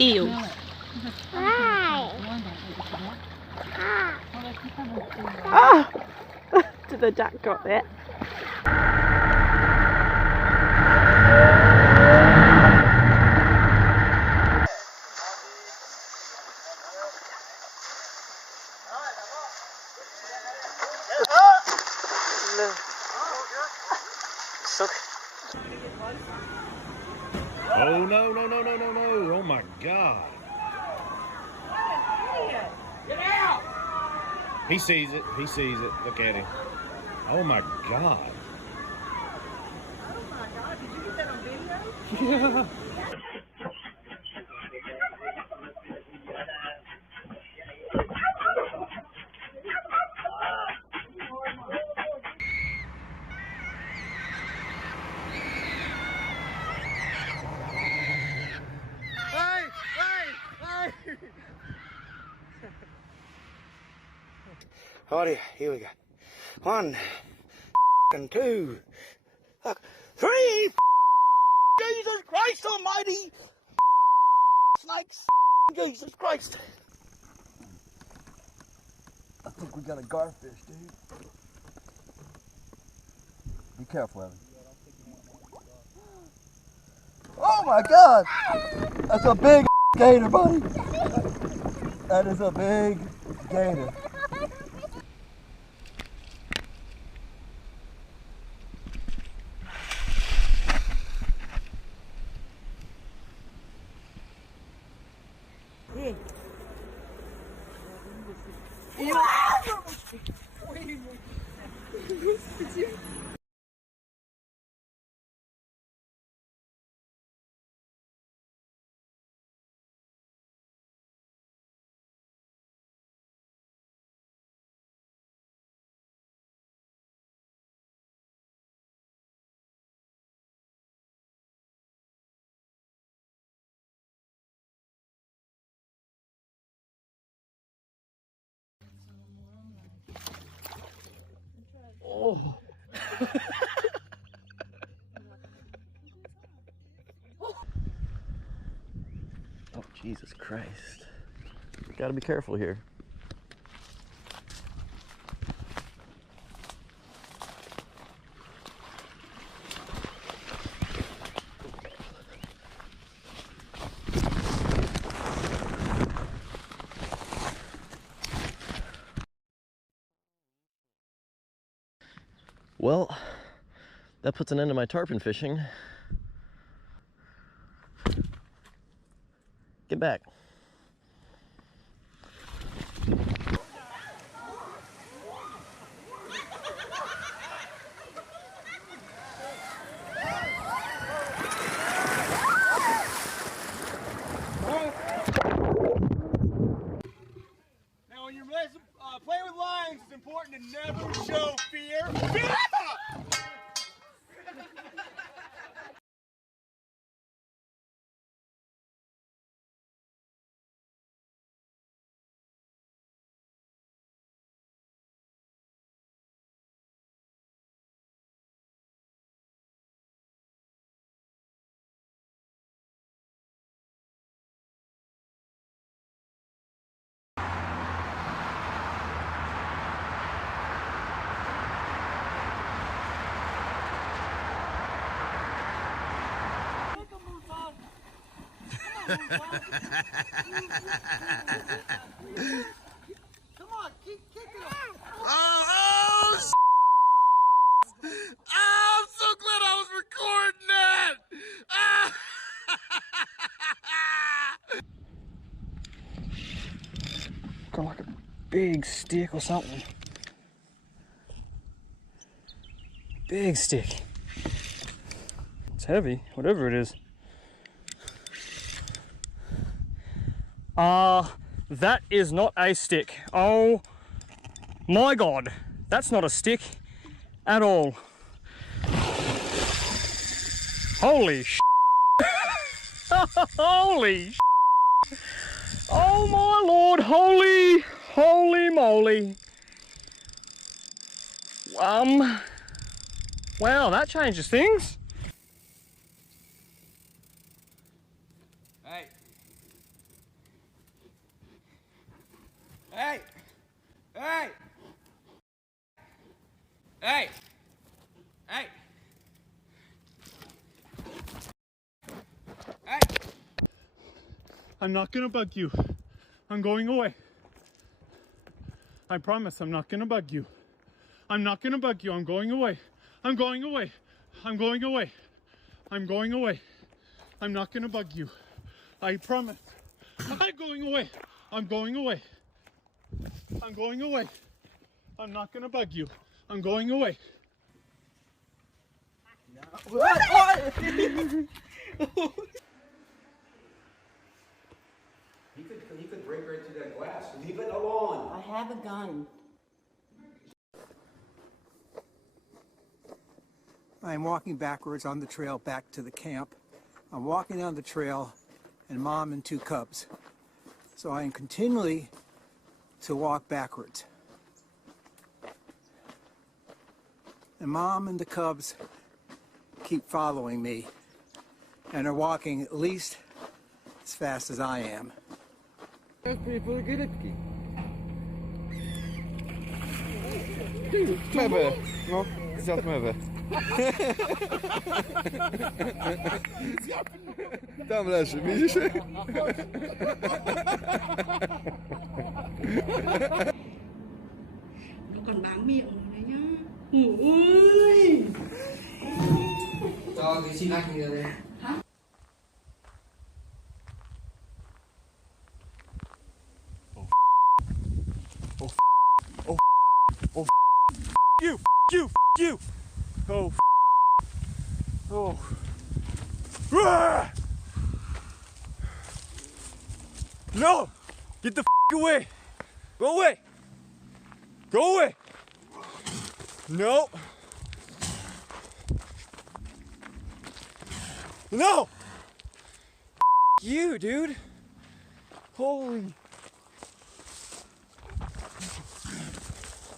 Eels. Ah! Did the duck got that? Oh no, no, no, no, no, no. Oh my God. Get out! He sees it. He sees it. Look at him. Oh my God. Oh my God, did you get that on video? Yeah. Alrighty, here we go. 1 and 2, 3. Jesus Christ Almighty! Snakes! Jesus Christ! I think we got a garfish, dude. Be careful, Evan. Oh my God! That's a big gator, buddy. That is a big gator. Oh. Oh, Jesus Christ. Gotta be careful here. Well, that puts an end to my tarpon fishing. Get back. Now, when you're playing with lions, it's important to never show fear. Come on, keep kicking him. Oh, I'm so glad I was recording that. Got like a big stick or something. Big stick. It's heavy, whatever it is. That is not a stick. Oh my God, that's not a stick at all. Holy sh! Holy sh! Oh my Lord, holy moly. Wow, that changes things. Hey. Hey. Hey. Hey. Hey. Hey. I'm not gonna bug you. I'm going away. I promise I'm not gonna bug you. I'm not gonna bug you. I'm going away. I'm going away. I'm going away. I'm going away. I'm not gonna bug you. I promise. I'm going away. I'm going away. I'm going away. I'm not gonna bug you. I'm going away. He could break right through that glass. Leave it alone. I have a gun. I'm walking backwards on the trail back to the camp. I'm walking down the trail and Mom and 2 cubs. So I am continually to walk backwards. And Mom and the cubs keep following me and are walking at least as fast as I am. Mewe. No, zjadł mewę. Tam leży, widzisz? nó còn bám miệng rồi đấy nhá. Ôi. To thì xin anh rồi. Hả? You. Oh. Oh. Ah! No! Get the away! Go away! Go away! No! No! You, dude! Holy...